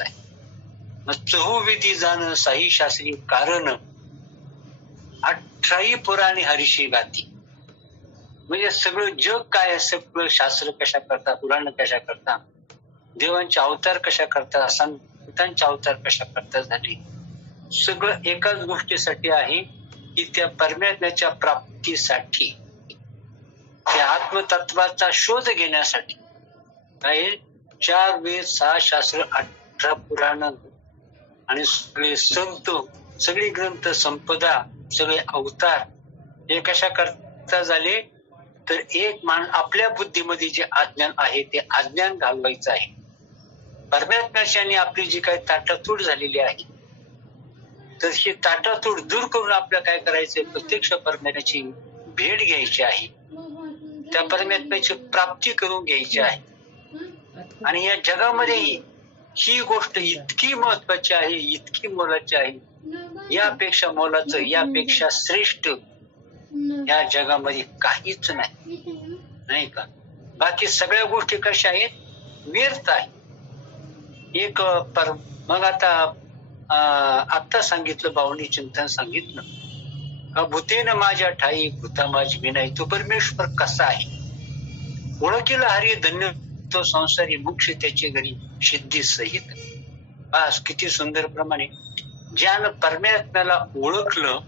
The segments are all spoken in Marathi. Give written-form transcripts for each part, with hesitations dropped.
आहे. मग चहुविधी जाण साई शास्त्री कारण 18 पुराणे हरीशी गाती. म्हणजे सगळं जग काय, सगळं शास्त्र कशा करता, पुराण कशा करता, देवांचे अवतार कशा करता, संतांचे अवतार कशा करता झाले, सगळं एकाच गोष्टीसाठी आहे की त्या परमात्म्याच्या प्राप्तीसाठी, त्या आत्मतत्वाचा शोध घेण्यासाठी. काय 4 वेद 6 शास्त्र 18 पुराण आणि सगळे संत, सगळे ग्रंथ संपदा, सगळे अवतार हे कशा करता झाले तर एक आपल्या बुद्धीमध्ये जे अज्ञान आहे ते अज्ञान घालवायचं आहे. परमात्म्याने आपली जी काही ताटातूड झालेली आहे तर ही ताटातूड दूर करून आपल्याला काय करायचंय, प्रत्यक्ष परमात्म्याची भेट घ्यायची आहे, त्या परमात्म्याची प्राप्ती करून घ्यायची आहे. आणि या जगामध्ये ही गोष्ट इतकी महत्वाची आहे, इतकी मोलाची आहे, यापेक्षा मोलाचं, यापेक्षा श्रेष्ठ या जगामध्ये काहीच नाही का. बाकी सगळ्या गोष्टी कशा आहेत, व्यर्थ आहे. मग आता सांगितलं, बावनी चिंतन सांगितलं, भूतेन माझ्या ठाई भूता माझी विनाई. तो परमेश्वर कसा आहे, ओळखीला हरी धन्य तो संसारी, मोक्ष त्याची घरी सिद्धी सहित. बस किती सुंदर प्रमाणे ज्यानं परमात्म्याला ओळखलं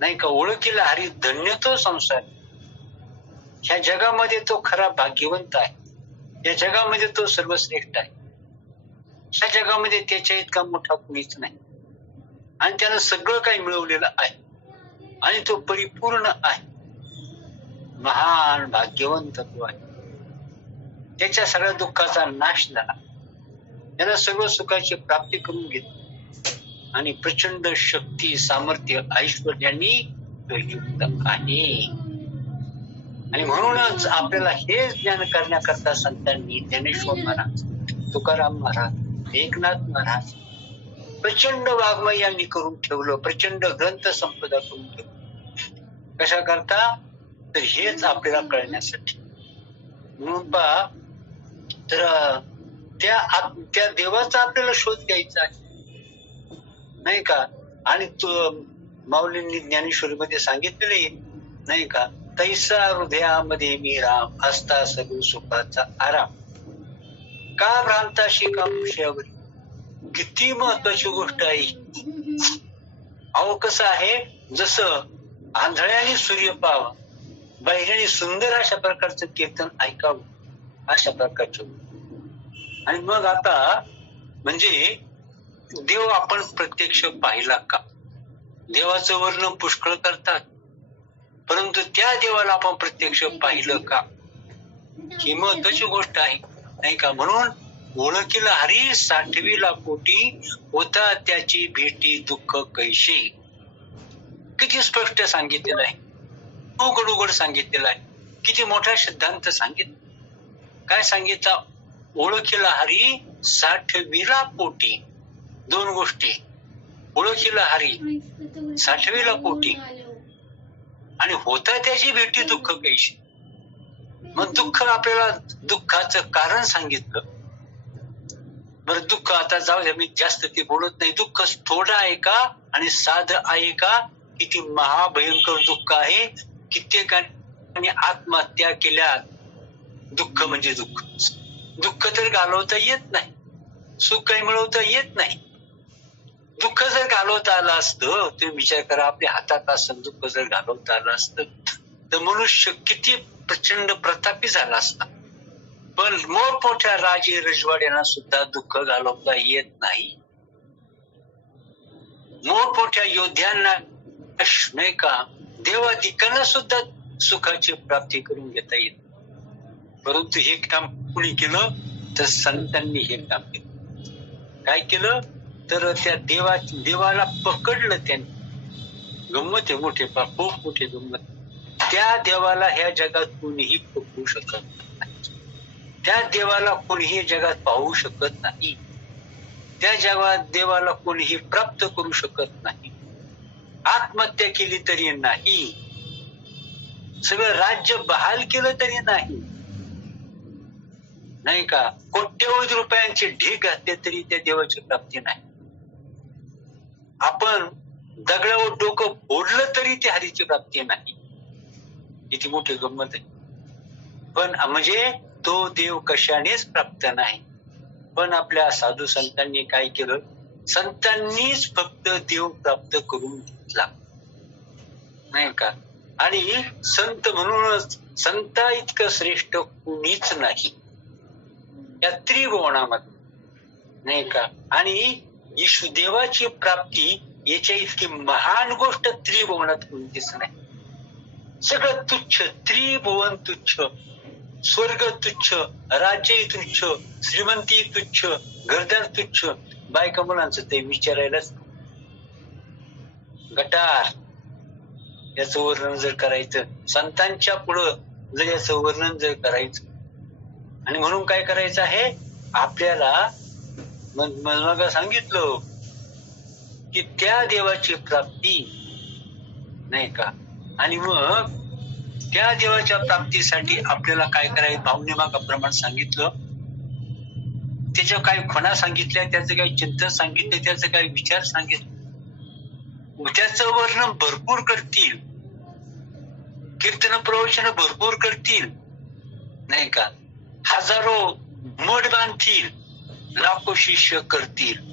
नाही का, ओळखीला हरी धन्य तो संसार. ह्या जगामध्ये तो खरा भाग्यवंत आहे, या जगामध्ये तो सर्वश्रेष्ठ आहे. ह्या जगामध्ये त्याच्या इतका मोठा कुणीच नाही आणि त्यानं सगळं काही मिळवलेलं आहे आणि तो परिपूर्ण आहे. महान भाग्यवंत तो आहे. त्याच्या सगळ्या दुःखाचा नाश झाला, त्यानं सर्व सुखाची प्राप्ती करून घेतली आणि प्रचंड शक्ती, सामर्थ्य, ऐश्वर्याने युक्त आहे. आणि म्हणूनच आपल्याला हे ज्ञान करण्याकरता संतांनी ज्ञानेश्वर महाराज, तुकाराम महाराज, एकनाथ महाराज प्रचंड वाङ्मयांनी करून ठेवलं, प्रचंड ग्रंथ संपदा करून ठेवलं. कशा करता तर हेच आपल्याला कळण्यासाठी. म्हणून पहा तर त्या देवाचा आपल्याला शोध घ्यायचा आहे नाही का. आणि तो माऊलींनी ज्ञानेश्वरीमध्ये सांगितलेले नाही का, तैसा हृदयामध्ये मी राम, असता सगळं सुखाचा आराम, का भ्रांताशी का विषयावर. किती महत्वाची गोष्ट आहे. अहो कसं आहे, जसं आंधळ्याने सूर्य पाहावा, बहिराने सुंदर अशा प्रकारचं कीर्तन ऐकावं, अशा प्रकारचं. आणि मग आता म्हणजे देव आपण प्रत्यक्ष पाहिला का. देवाचं वर्णन पुष्कळ करतात, परंतु त्या देवाला आपण प्रत्यक्ष पाहिलं का, ही महत्वाची गोष्ट आहे नाही का. म्हणून ओळखीला हरी 60वीला कोटी, होता त्याची भेटी दुःख कैशी. किती स्पष्ट सांगितलेलं आहे, उघड उघड सांगितलेलं आहे. किती मोठा सिद्धांत सांगितलं. काय सांगितलं, ओळखीला हरी 60वीला कोटी. 2 गोष्टी, ओळखीला हरी 60वीला कोटी आणि होता त्याची भेटी दुःख कैशी. मग दुःख, आपल्याला दुःखाचं कारण सांगितलं. बरं दुःख आता जाऊ द्या, मी जास्त ते बोलत नाही. दुःख थोडं आहे का आणि साधं आहे का, किती महाभयंकर दुःख आहे. कित्येकाने आत्महत्या केल्या. दुःख म्हणजे दुःख. दुःख तर घालवता येत नाही, सुख काही मिळवता येत नाही. दुःख जर घालवता आलं असतं, तुम्ही विचार करा, आपल्या हातात असं दुःख जर घालवता आलं असतं तर मनुष्य किती प्रचंड प्रतापी झाला असता. पण मोठमोठ्या राजे रजवाड्यांना सुद्धा दुःख घालवता येत नाही. मोठमोठ्या योद्ध्यांना नाही का, देवाधिकांना सुद्धा सुखाची प्राप्ती करून घेता येत. परंतु हे काम कुणी केलं तर संतांनी हे काम केलं. काय केलं तर त्या देवाला पकडलं त्यांनी. गंमत आहे मोठे, खूप मोठे गंमत. त्या देवाला ह्या जगात कोणीही पकडू शकत नाही, त्या देवाला कोणीही जगात पाहू शकत नाही, त्या जगात देवाला कोणीही प्राप्त करू शकत नाही. आत्महत्या केली तरी नाही, सगळं राज्य बहाल केलं तरी नाही. नाही का, कोट्यवधी रुपयांचे ढीग घातले तरी त्या देवाची प्राप्ती नाही. आपण दगडावर डोकं फोडलं तरी त्या हरीची प्राप्ती नाही. किती मोठी गंमत आहे. पण म्हणजे तो देव कशानेच प्राप्त नाही. पण आपल्या साधू संतांनी काय केलं, संतांनीच फक्त देव प्राप्त करून घेतला, नाही का. आणि संत म्हणूनच संता इतकं श्रेष्ठ कुणीच नाही या त्रिभुवनामध्ये, नाही का. आणि देवाची प्राप्ती याच्या इतकी महान गोष्ट त्रिभुवनात कोणतीच नाही. सगळं तुच्छ, त्रिभुवन तुच्छ, स्वर्ग तुच्छ, राज्य तुच्छ, श्रीमंती तुच्छ, घरदार तुच्छ, बायका मुलांचं ते विचारायलाच गटार. याचं वर्णन जर करायचं, संतांच्या पुढं जर याचं वर्णन जर करायचं, आणि म्हणून काय करायचं आहे आपल्याला, मग सांगितलं की त्या देवाची प्राप्ती, नाही का. आणि मग त्या देवाच्या प्राप्तीसाठी आपल्याला काय करायचं, भावने मागाप्रमाणे सांगितलं, त्याच्या काही खुणा सांगितल्या, त्याचं काही चिंतन सांगितलं, त्याचं काही विचार सांगितलं. त्याचं वर्णन भरपूर करतील, कीर्तन प्रवचन भरपूर करतील, नाही का. हजारो मठ बांधतील, लाखो शिष्य करतील,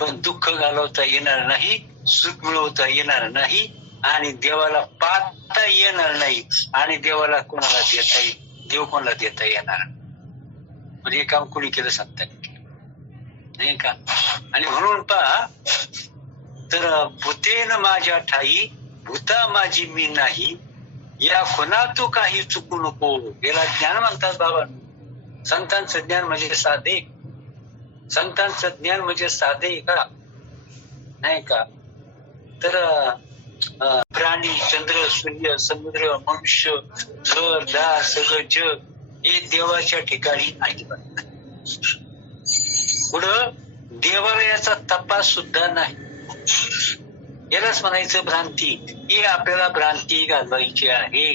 पण दुःख घालवता येणार नाही, सुख मिळवता येणार नाही, आणि देवाला पाहता येणार नाही, आणि देवाला कोणाला देता येईल, देव कोणाला देता येणार. म्हणजे हे काम कोणी केलं सांगतात, नाही का. आणि म्हणून पहा, तर भूतेन माझ्या ठाई भूता माझी मी नाही, या खुना तू काही चुकू नको. याला ज्ञान म्हणतात बाबा. संतांचं ज्ञान म्हणजे साधे, संतांचं ज्ञान म्हणजे साधे का, नाही का. तर प्राणी, चंद्र, सूर्य, समुद्र, मनुष्य, घर दार, सगळं जग हे देवाच्या ठिकाणी आहे. पुढं देवाला याचा तपास सुद्धा नाही. यालाच म्हणायचं भ्रांती. ही आपल्याला भ्रांती घालवायची आहे.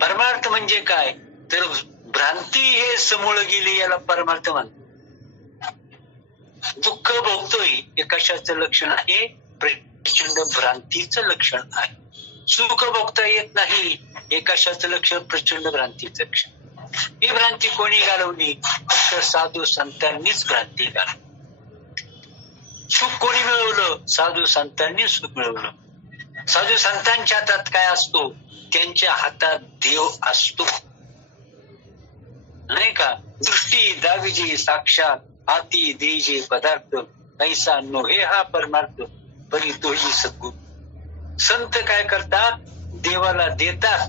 परमार्थ म्हणजे काय, तर भ्रांती हे समूळ गेली, याला परमार्थ म्हणतात. दुःख भोगतोय हे कशाचं लक्षण आहे, प्रचंड भ्रांतीचं लक्षण आहे. सुख भोगता येत नाही हे कशाचं लक्षण, प्रचंड भ्रांतीचं लक्षण. ही भ्रांती कोणी घालवली, तर साधू संतांनीच भ्रांती घालवली. सुख कोणी मिळवलं, साधू संतांनी सुख मिळवलं. साधू संतांच्या हातात काय असतो, त्यांच्या हातात देव असतो, नाही का. दृष्टी दाविजे साक्षात, हाती देजे पदार्थ, ऐसा नोहे हा परमार्थ, परी तोही सद्गुण. संत काय करतात, देवाला देतात,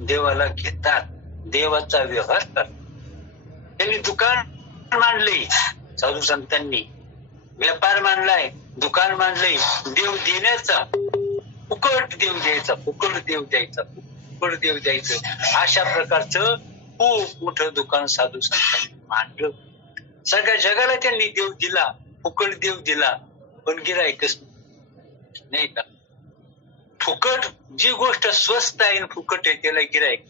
देवाला घेतात, देवाचा व्यवहार करतात. त्यांनी दुकान मांडले, साधू संतांनी व्यापार मांडलाय, दुकान मांडलंय, देव देण्याचा, फुकट देव द्यायचा, फुकट देव द्यायचा, फुकट देव द्यायचं, अशा प्रकारचं खूप मोठं दुकान साधू संतांनी मांडलं. सगळ्या जगाला त्यांनी देव दिला, फुकट देव दिला, पण गिराईकच नाही का. फुकट जी गोष्ट स्वस्त आहे फुकट आहे त्याला गिराईक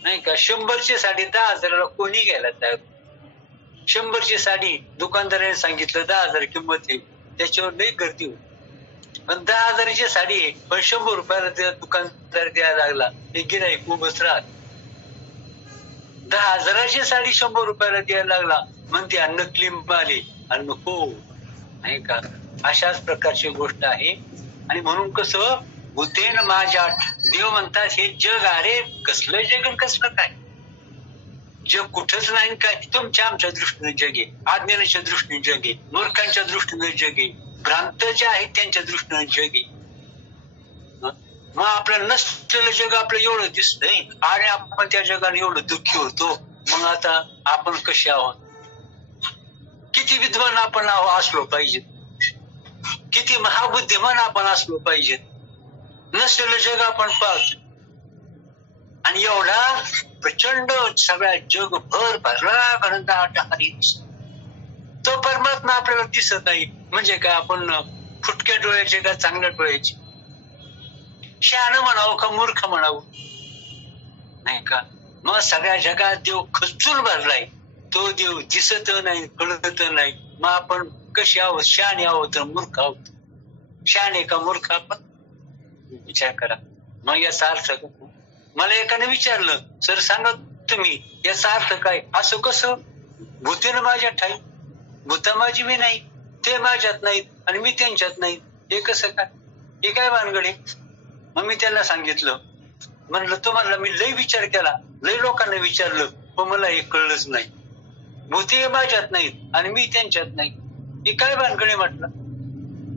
नाही का. 100ची साडी 10,000ला कोणी घ्यायला तयार. 100ची साडी दुकानदाराने सांगितलं 10,000 किंमत आहे, त्याच्यावर लई गर्दी होती. पण 10,000ची साडी आहे, पण 100 रुपयाला दुकानदार द्यायला लागला, ते गिराईक उभंच राहत. 10,000ची साडी 100 रुपयाला द्यायला लागला, म्हणते नकली माले आणि नको, नाही का. अशाच प्रकारची गोष्ट आहे. आणि म्हणून कसं भूतेन माझ्या, देव म्हणतात हे जग, अरे कसलं जग आणि कसलं काय जग, कुठंच नाही काय. तुमच्या आमच्या दृष्टीने जग आहे, अज्ञानाच्या दृष्टीने जग आहे, मूर्खांच्या दृष्टीने जग आहे, भ्रांत जे आहेत त्यांच्या दृष्टीने जग आहे. मग आपलं नसलेलं जग आपलं एवढं दिसतंय आणि आपण त्या जगाने एवढं दुःखी होतो. मग आता आपण कसे आहोत, किती विद्वान आपण असलो पाहिजे, किती महाबुद्धिमान आपण असलो पाहिजे. नसलेलं जग आपण पाहतो आणि एवढा प्रचंड सगळ्या जगभर भरला घनदाट हरी तो परमात्मा आपल्याला दिसत नाही. म्हणजे काय, आपण फुटक्या डोळ्याचे का चांगल्या डोळ्याचे, शहाणं म्हणावं का मूर्ख म्हणावं, नाही का. मग सगळ्या जगात देव खचून भरलाय. तो देव दिसत नाही, कळत नाही. मग आपण कशी आहोत? शहाणे आहोत, मूर्ख आहोत. शहाणे का मूर्ख आपण? विचार करा. मग याचा अर्थ मला एकाने विचारलं, सर सांगा तुम्ही याचा अर्थ काय? असं कसं? भूतेनं माझ्या ठाई, भूत माझी मी नाही, ते माझ्यात नाहीत आणि मी त्यांच्यात नाही, हे कसं काय? हे काय भानगड आहे? मग मी त्यांना सांगितलं, म्हणलं तुम्हाला मी लय विचार केला, लय लोकांना विचारलं, पण मला हे कळलंच नाही. भूते माझ्यात नाहीत आणि मी त्यांच्यात नाही, हे काय भानगड आहे?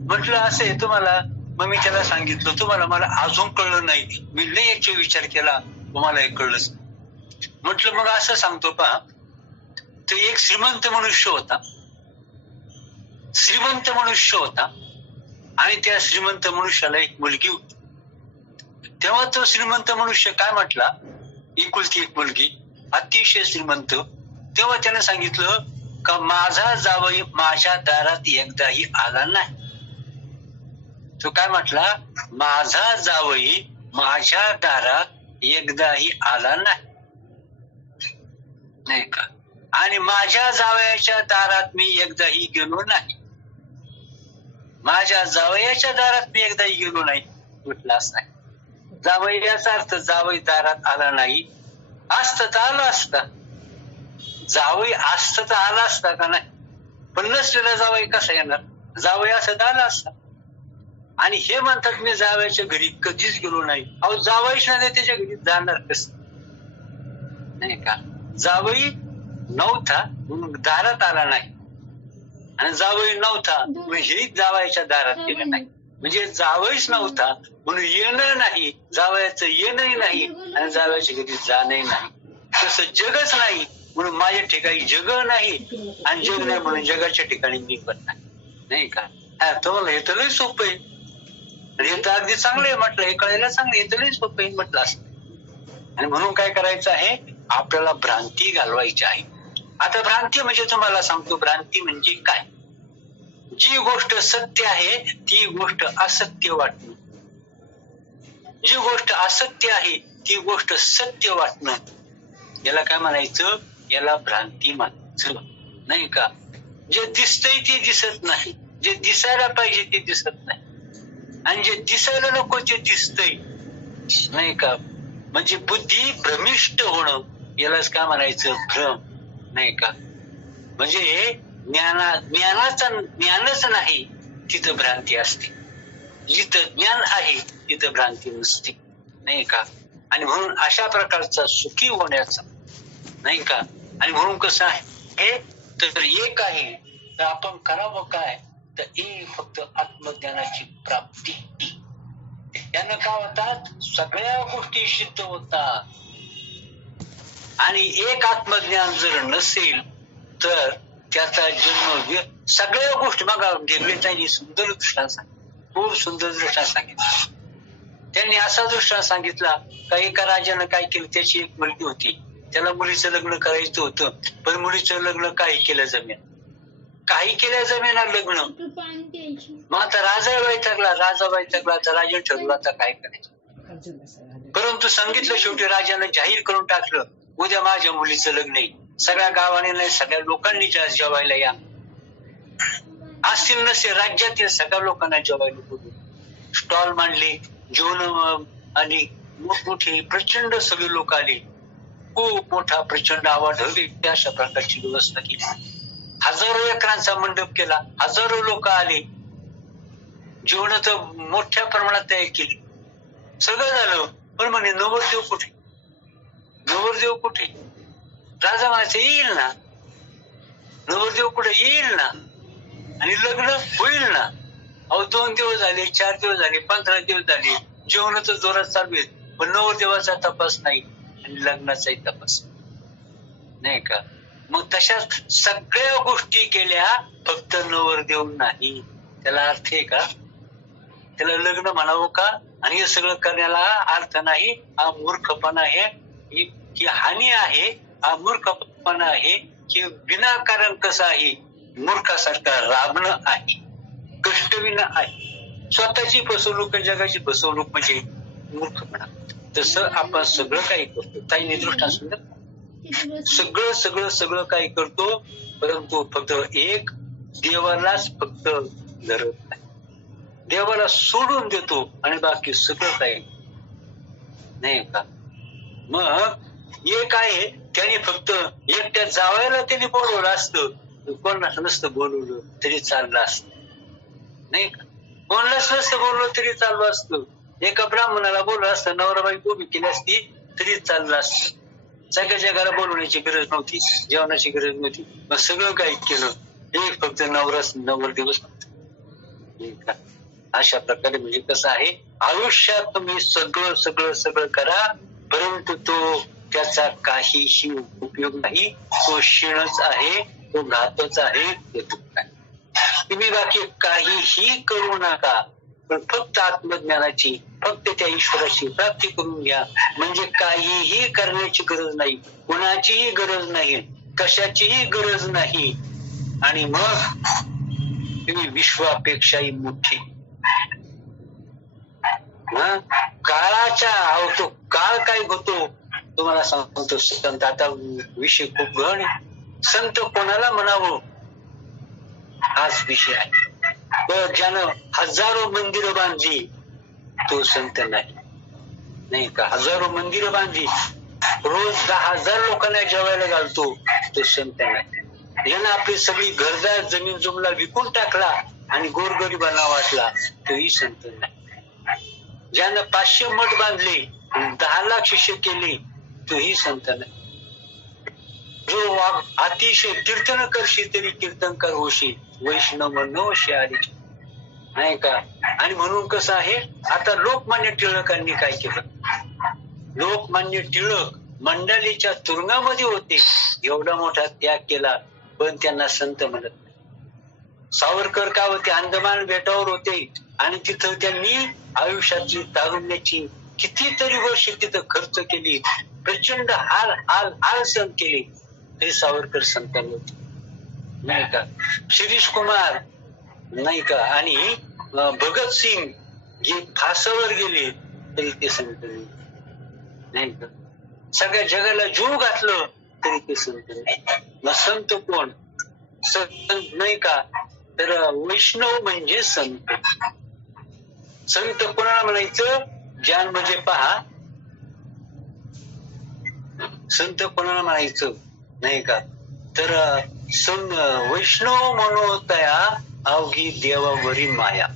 म्हटलं असं आहे तुम्हाला. मग मी त्याला सांगितलं, तुम्हाला मला अजून कळलं नाही, मी लय याचा विचार केला, तुम्हाला हे कळलंच नाही. म्हटलं मग असं सांगतो पहा, तो एक श्रीमंत मनुष्य होता. श्रीमंत मनुष्य होता आणि त्या श्रीमंत मनुष्याला एक मुलगी होती. तेव्हा तो श्रीमंत मनुष्य काय म्हटला, एकुलती एक मुलगी, अतिशय श्रीमंत. तेव्हा त्याने सांगितलं का माझा जावई माझ्या दारात एकदाही आला नाही. तो काय म्हटला, माझा जावई माझ्या दारात एकदाही आला नाही, नाही का? आणि माझ्या जावयाच्या दारात मी एकदाही गेलो नाही. माझ्या जावयाच्या दारात मी एकदाही गेलो नाही म्हटलं असं आहे. जावई याचा अर्थ जावई दारात आला नाही. असतं तर आला असता, जावई असतं तर आला असता का नाही? पण नसलेला जावई कसा येणार? जावई असं तर आला असता. आणि हे म्हणतात मी जावयाच्या घरी कधीच गेलो नाही. अहो जावईच नाही त्याच्या घरी जाणार कसं, नाही का? जावई नव्हता म्हणून दारात आला नाही, आणि जावई नव्हता हे जावयाच्या दारात गेलं नाही. म्हणजे जावईच नव्हता म्हणून येणं नाही, जावयाचं येणंही नाही आणि जावयाच्या घरी जाणंही नाही. तसं जगच नाही म्हणून माझ्या ठिकाणी जग नाही, आणि जग नाही म्हणून जगाच्या ठिकाणी मी पण नाही, नाही का? तुम्हाला हे तर लय सोपं आहे, हे तर अगदी चांगलं आहे म्हटलं, हे कळायला चांगलं, हे तर लय सोपं आहे म्हटलं असं. आणि म्हणून काय करायचं आहे, आपल्याला भ्रांती घालवायची आहे. आता भ्रांती म्हणजे तुम्हाला सांगतो, भ्रांती म्हणजे काय? जी गोष्ट सत्य आहे ती गोष्ट असत्य वाटणं, जी गोष्ट असत्य आहे ती गोष्ट सत्य वाटणं, याला काय म्हणायचं? याला भ्रांती म्हणायचं, नाही का? जे दिसतंय ते दिसत नाही, जे दिसायला पाहिजे ते दिसत नाही, आणि जे दिसायला नको ते दिसतंय, नाही का? म्हणजे बुद्धी भ्रमिष्ट होणं, यालाच काय म्हणायचं? भ्रम, नाही का? म्हणजे ज्ञानच नाही तिथं भ्रांती असते, जिथं ज्ञान आहे तिथं भ्रांती नसते, नाही का? आणि म्हणून अशा प्रकारचा सुखी होण्याचा, नाही का? आणि म्हणून कसं आहे हे तर एक आहे, तर आपण करावं काय? तर फक्त आत्मज्ञानाची प्राप्ती. त्यानं काय होतात? सगळ्या गोष्टी सिद्ध होतात. आणि एक आत्मज्ञान जर नसेल तर त्याचा जन्म सगळ्या गोष्टी बघा, त्यांनी सुंदर दृष्टांत सांगितलं, खूप सुंदर दृष्टांत सांगितलं. त्यांनी असा दृष्टांत सांगितला का एका राजानं काय केलं, त्याची एक मुलगी होती, त्याला मुलीचं लग्न करायचं होतं, पण मुलीचं लग्न काही केलं जमेना, लग्न. मग आता राजा वैतागला, तर राजा ठरवला आता काय करायचं. परंतु सांगितलं शेवटी राजानं जाहीर करून टाकलं, उद्या माझ्या मुलीचं लग्न आहे, सगळ्या गावाने नाही सगळ्या लोकांनी जेवायला या. असतील नसे राज्यातील सगळ्या लोकांना जेवायला बोलू, स्टॉल मांडले, जेवण आणि मोठमोठे प्रचंड सगळे लोक आले, खूप मोठा प्रचंड आवाज हवी अशा प्रकारची व्यवस्था केली. हजारो एकरांचा मंडप केला, हजारो लोक आले, जेवणाचं मोठ्या प्रमाणात तयार केली, सगळं झालं. पण म्हणे नवरदेव कुठे? नवरदेव कुठे? राजा म्हणायचं येईल ना, नवरदेव कुठे? येईल ना, आणि लग्न होईल ना. अहो 2 दिवस झाले, 4 दिवस झाले, 15 दिवस झाले, जेवणाचं जोरात चालू आहे, पण नवरदेवाचा तपास नाही आणि लग्नाचाही तपास नाही का? मग तशाच सगळ्या गोष्टी केल्या, फक्त नवरदेव नाही. त्याला अर्थ आहे का? त्याला लग्न म्हणावं का? आणि हे सगळं करण्याला अर्थ नाही. हा मूर्खपणा आहे, ही हानी आहे, हा मूर्खपणा आहे, की विनाकारण कसं आहे, मूर्खासारखा राबणं आहे, कष्टविना आहे. स्वतःची फसवणूक, जगाची फसवणूक म्हणजे मूर्खपणा. तसं आपण सगळं काही करतो. ताईने दृष्टांत सुंदर सगळं सगळं सगळं काही करतो, परंतु फक्त एक देवालाच फक्त धरत नाही. देवाला सोडून देतो आणि बाकी सगळं काही नाही का. मग एक आहे त्याने फक्त एकट्या जावयाला त्याने बोलवलं असतं, कोणाला नसतं बोलवलं तरी चाललं असतं नाही का. कोणालाच नसतं बोलवलं तरी चाललं असतं. एका ब्राह्मणाला बोलवलं असतं, नवराबाई उभी केली असती तरी चाललं असतं. सगळ्या जगाला बोलवण्याची गरज नव्हती, जेवणाची गरज नव्हती, मग सगळं काही केलं. एक फक्त नवर दिवस. अशा प्रकारे म्हणजे कसं आहे, आयुष्यात तुम्ही सगळं सगळं सगळं करा, परंतु तो त्याचा काहीही उपयोग नाही. तो क्षीणच आहे, तो घातच आहे. तुम्ही बाकी काहीही करू नका, पण फक्त आत्मज्ञानाची, फक्त त्या ईश्वराची प्राप्ती करून घ्या. म्हणजे काहीही करण्याची गरज नाही, कुणाचीही गरज नाही, कशाचीही गरज नाही. आणि मग तुम्ही विश्वापेक्षाही मोठी. काळाच्या आवतो, काळ काय होतो तुम्हाला सांगतो संत. आता विषय खूप गहन आहे. संत कोणाला म्हणावं हाच विषय आहे. तर ज्यानं हजारो मंदिरं बांधली तो संत नाही का. हजारो मंदिरं बांधली, रोज 10,000 लोकांना जेवायला घालतो तो संत नाही. ज्यानं आपली सगळी घरदार जमीन जुमला विकून टाकला आणि गोरगरिबांना वाटला तोही संत नाही. ज्यानं 500 मठ बांधले, 10 लाख शिष्य केले तोही संत नाही. जो अतिशय कीर्तन करशी तरी कीर्तनकार होशी, वैष्णव मनोशी आली नाही का. आणि म्हणून कसं आहे, आता लोकमान्य टिळकांनी काय केलं. लोकमान्य टिळक मंडालीच्या तुरुंगामध्ये होते, एवढा मोठा त्याग केला, पण त्यांना संत म्हणत नाही. सावरकर का होते, अंदमान बेटावर होते आणि तिथं त्यांनी आयुष्याची तारुण्याची कितीतरी वर्ष तिथं खर्च केली, प्रचंड हाल हाल हाल सहन केले, तरी सावरकर संत नाही का. शिरीष कुमार नाही का आणि भगतसिंग जे फासावर गेले तरी ते संत नाही का. सगळ्या जगाला जीव घातलं तरी ते संत नाही. मग संत कोण? संत नाही का, तर वैष्णव म्हणजे संत. संत कोणाला म्हणायचं? ज्ञान म्हणजे पहा, संत कोणाला म्हणायचं नाही का, तर वैष्णव मनोतया अवघी देवावरी माया.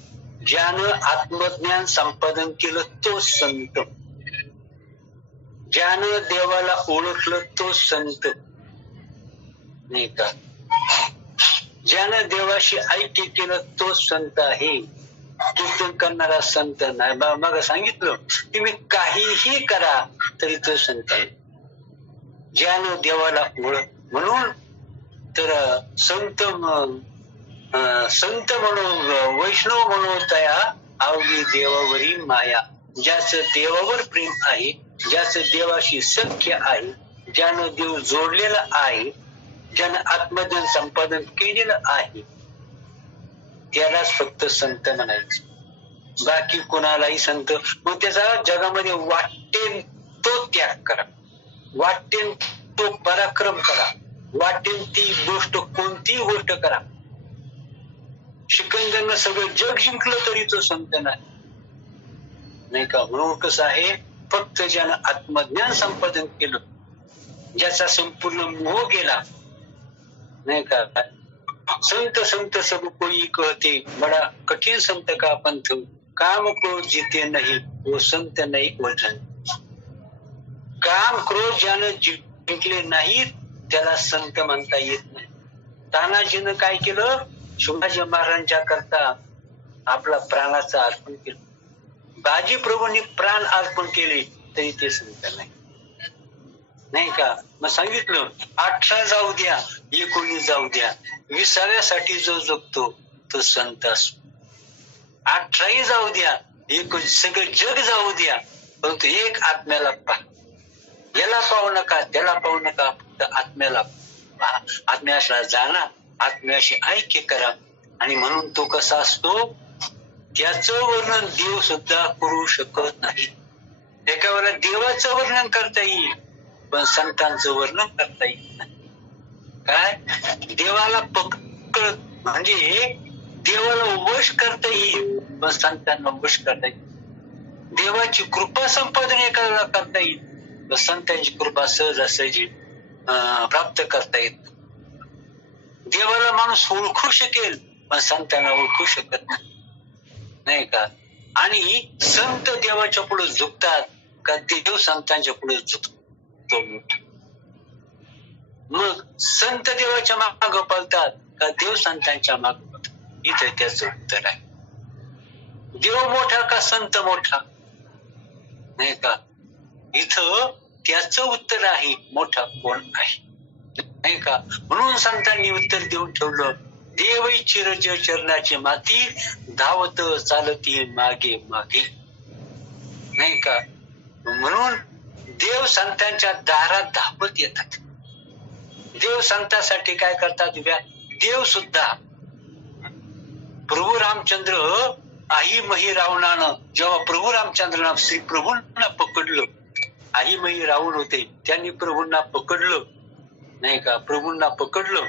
ज्यानं आत्मज्ञान संपादन केलं तो संत. ज्यानं देवाला ओळखलं तो संत नाही का. ज्यानं देवाशी ऐक्य केलं तो संत आहे. कीर्तन करणारा संत नाही. मग सांगितलं तुम्ही काहीही करा तरी तो संत आहे. ज्यानं देवाला ओळख, म्हणून तर संत म्हणून वैष्णव मनोतया अवघी देवावरी माया. ज्याचं देवावर प्रेम आहे, ज्याचं देवाशी सख्य आहे, ज्यानं देव जोडलेला आहे, ज्यानं आत्मज्ञान संपादन केलेलं आहे, त्यालाच फक्त संत म्हणायचं. बाकी कोणालाही संत. मग त्याचा जगामध्ये वाटेल तो त्याग करा, वाटेल तो पराक्रम करा, वाटेल ती गोष्ट, कोणतीही गोष्ट करा. सिकंदरनं सगळं जग जिंकलं तरी तो संत नाही का. म्हणून कसं आहे, फक्त ज्यानं आत्मज्ञान संपादन केलं, ज्याचा संपूर्ण मोह गेला नाही का. संत संत सब कोई कहते, बडा कठीण संत का पंथ, काम क्रोध जिते नाही वो संत नाही वचन. काम क्रोध ज्यानं जिंकले नाहीत त्याला संत म्हणता येत नाही. तानाजीनं काय केलं, शिवाजी महाराजांच्या करता आपला प्राणाचं अर्पण केलं. बाजी प्रभूंनी प्राण अर्पण केले तरी ते संत नाही का. मग सांगितलं 18 जाऊ द्या, 19 जाऊ द्या, 20व्यासाठी जो जगतो तो संत असतो. 18ही जाऊ द्या, सगळं जग जाऊ द्या, परंतु एक आत्म्याला पहा. याला पाहू नका, त्याला पाहू नका, फक्त आत्म्याला पहा. आत्म्याला जाणा, आत्म्याशी ऐक्य करा. आणि म्हणून तो कसा असतो, त्याचं वर्णन देव सुद्धा करू शकत नाही. एका वेळेला देवाचं वर्णन करता येईल पण संतांचं वर्णन करता येईल नाही. काय देवाला पकड म्हणजे देवाला वश करता येईल पण संतांना वश करता येईल. देवाची कृपा संपादन एका वेळेला करता येईल पण संतांची कृपा सहजासहजी प्राप्त करता येत. देवाला माणूस ओळखू शकेल पण संतांना ओळखू शकत नाही का. आणि संत देवाच्या पुढे झुकतात का देव संतांच्या पुढे झुकतो. मग संत देवाच्या मागे पळतात का देव संतांच्या मागे पळतात. इथे त्याचं उत्तर आहे. देव मोठा का संत मोठा नाही का. इथं त्याचं उत्तर आहे मोठा कोण आहे नाही का. म्हणून संतांनी उत्तर देऊन ठेवलं देवई चिरज चरणाची माती धावत चालती मागे मागे नाही का. म्हणून देव संतांच्या दारात धावत येतात. देव संतांसाठी काय करतात. देव सुद्धा प्रभू रामचंद्र आई मही रावणानं जेव्हा प्रभू रामचंद्रांना श्री प्रभूंना पकडलं. आई मही रावण होते त्यांनी प्रभूंना पकडलं नाही का. प्रभूंना पकडलं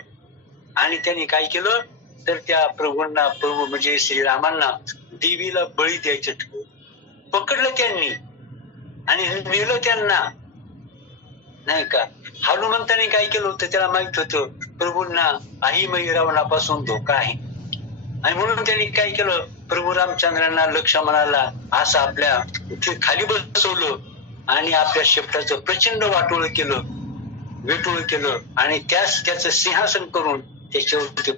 आणि त्यांनी काय केलं तर त्या प्रभूंना प्रभू म्हणजे श्रीरामांना देवीला बळी द्यायचं ठरवलं. पकडलं त्यांनी आणि नेलं त्यांना नाही का. हनुमंताने काय केलं होतं त्याला माहित होतं प्रभूंना अहिमयी रावणापासून धोका आहे आणि म्हणून त्यांनी काय केलं प्रभू रामचंद्रांना लक्ष्मणाला असं आपल्या खाली बसवलं आणि आपल्या शेपटाचं प्रचंड वाटोळ केलं आणि त्याचं सिंहासन करून त्याच्यावरती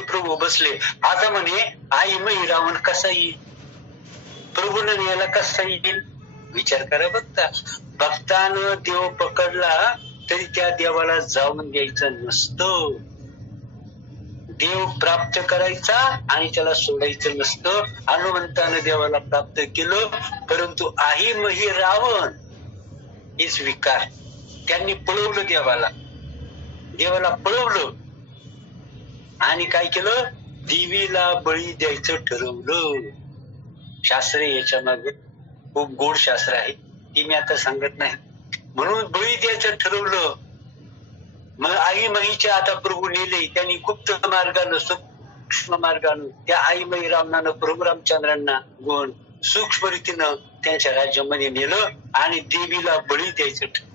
प्रभू बसले. आता म्हणे आई मही रावण कसा येईल प्रभूने न्यायला कसा येईल विचार करा. भक्तानं देव पकडला तरी त्या देवाला जाऊन द्यायचं नसतं. देव प्राप्त करायचा आणि त्याला सोडायचं नसतं. हनुमंतानं देवाला प्राप्त केलं परंतु आई मही रावण हे स्वीकार त्यांनी पळवलं देवाला पळवलं आणि काय केलं देवीला बळी द्यायचं ठरवलं. शास्त्र याच्या मागे खूप गोड शास्त्र आहे ती मी आता सांगत नाही. म्हणून बळी द्यायचं ठरवलं. मग आई महीच्या आता प्रभू नेले त्यांनी गुप्त मार्गानं सूक्ष्म मार्गानं त्या आई मही रावणानं प्रभू रामचंद्रांना गुण सूक्ष्म रीतीनं त्यांच्या राज्यामध्ये नेलं आणि देवीला बळी द्यायचं ठरवलं.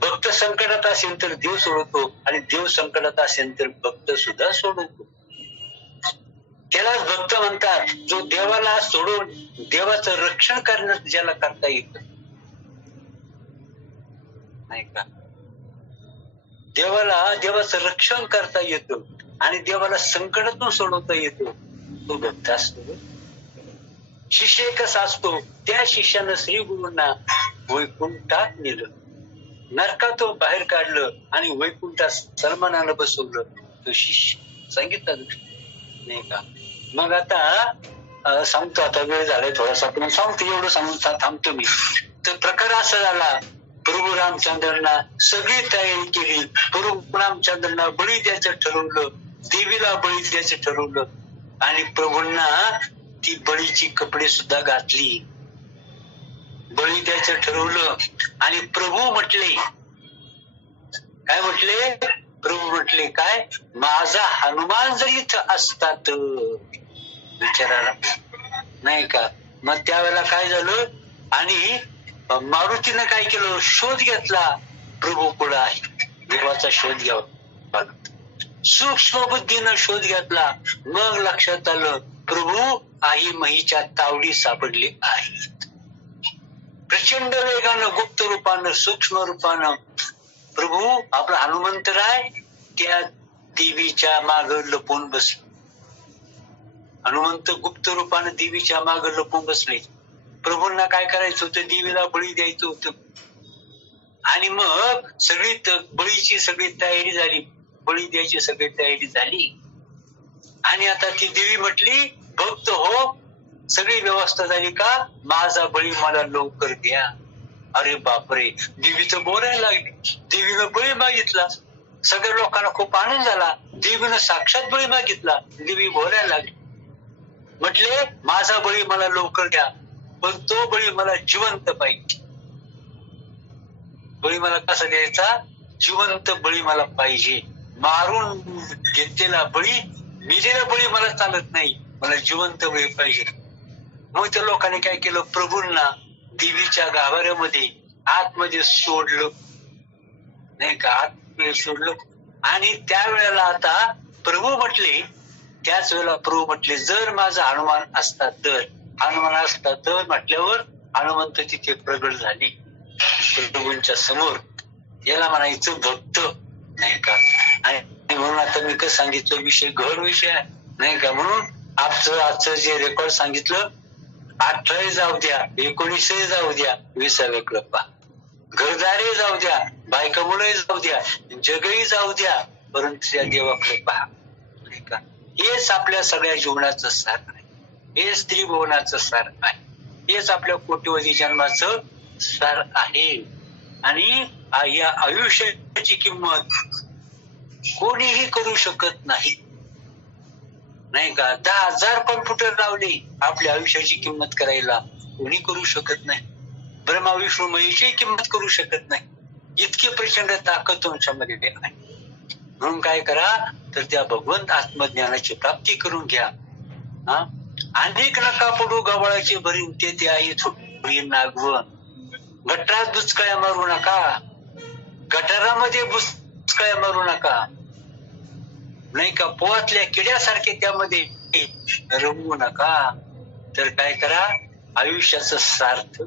भक्त संकटात असेल तर देव सोडवतो आणि देव संकटात असेल तर भक्त सुद्धा सोडवतो. त्यालाच भक्त म्हणतात जो देवाला सोडून देवाचं रक्षण करण्यात ज्याला करता येत नाही का. देवाचं रक्षण करता येतं आणि देवाला संकटातून सोडवता येतो तो भक्त असतो. शिष्य कसा असतो त्या शिष्यानं श्री गुरूंना वैकुंठात नेलं नरकात बाहेर काढलं आणि वैकुंठात सन्मानानं बसवलं तो शिष्य सांगितलं नाही का. मग आता सांगतो आता वेळ झालाय थोडासा पण सांगतो एवढं सांगून थांबतो मी. तर प्रकार असा झाला प्रभू रामचंद्रांना सगळी तयारी केली. प्रभू रामचंद्रांना बळी द्यायचं ठरवलं देवीला बळी द्यायचं ठरवलं आणि प्रभूंना ती बळीची कपडे सुद्धा घातली. बळी द्यायचं ठरवलं आणि प्रभू म्हटले काय म्हटले प्रभू म्हटले काय माझा हनुमान जरी इथं असतात विचारायला नाही का. मग त्यावेळेला काय झालं आणि मारुतीनं काय केलं शोध घेतला प्रभू कुठं आहे देवाचा शोध घ्यावा. सूक्ष्म बुद्धीनं शोध घेतला मग लक्षात आलं प्रभू आई महीच्या तावडी सापडले आहेत. प्रचंड वेगानं गुप्त रूपानं सूक्ष्म रूपानं प्रभू आपला हनुमंतराय त्या देवीच्या माग लपून बसले. हनुमंत गुप्त रूपानं देवीच्या माग लपून बसले. प्रभूंना काय करायचं होतं देवीला बळी द्यायचं होतं आणि मग बळीची सगळी तयारी झाली. बळी द्यायची सगळी तयारी झाली आणि आता ती देवी म्हटली भक्त हो सगळी व्यवस्था झाली का माझा बळी मला लवकर द्या. अरे बापरे देवीचं बोलायला लागली. देवीनं बळी मागितला. सगळ्या लोकांना खूप आनंद झाला. देवीनं साक्षात बळी मागितला. देवी बोलायला लागली म्हटले माझा बळी मला लवकर द्या, पण तो बळी मला जिवंत पाहिजे. बळी मला कसा द्यायचा? जिवंत बळी मला पाहिजे. मारून घेतलेला बळी, मेलेला बळी मला चालत नाही, मला जिवंत बळी पाहिजे. मग त्या लोकांनी काय केलं? प्रभूंना देवीच्या गाभाऱ्यामध्ये आतमध्ये सोडलं, नाही का? आतमध्ये सोडलं. आणि त्यावेळेला आता प्रभू म्हटले, त्याच वेळेला प्रभू म्हटले, जर माझा हनुमान असता तर, हनुमान असता तर म्हटल्यावर हनुमंत तिथे प्रगट झाली प्रभूंच्या समोर. याला म्हणायचं भक्त, नाही का? आणि म्हणून आता मी कसं सांगितलं, विषय गहन विषय आहे, नाही का? म्हणून आजचं जे रेकॉर्ड सांगितलं, 18 जाऊ द्या, 19 जाऊ द्या, 20 कृपा, घरदारे जाऊ द्या, बायका मुलं जाऊ द्या, जगही जाऊ द्या, परंतु त्या देवाकडे पहा, नाही का? हेच आपल्या सगळ्या जीवनाचं सार आहे, हेच त्रिभुवनाचं सार आहे, हेच आपल्या कोट्यवधी जन्माचं सार आहे. आणि या आयुष्याची किंमत कोणीही करू शकत नाही, नाही का? 10,000 कॉम्प्युटर लावले आपल्या आयुष्याची किंमत करायला, कोणी करू शकत नाही. ब्रह्मा विष्णू महेशची किंमत करू शकत नाही, इतकी प्रचंड ताकद तुमच्यामध्ये आहे. म्हणून काय करा, तर त्या भगवंत आत्मज्ञानाची प्राप्ती करून घ्या. अनेक नका पडू गवळाची भरीन, ते आई थोडी नागवण. गटारात बुचकळ्या मारू नका, गटारामध्ये बुचकळ्या मारू नका, नाही का? पोहातल्या किड्यासारखे त्यामध्ये रमवू नका. तर काय करा, आयुष्याचं सार्थक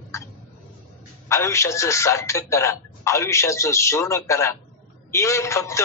करा, आयुष्याचं सोनं करा. हे फक्त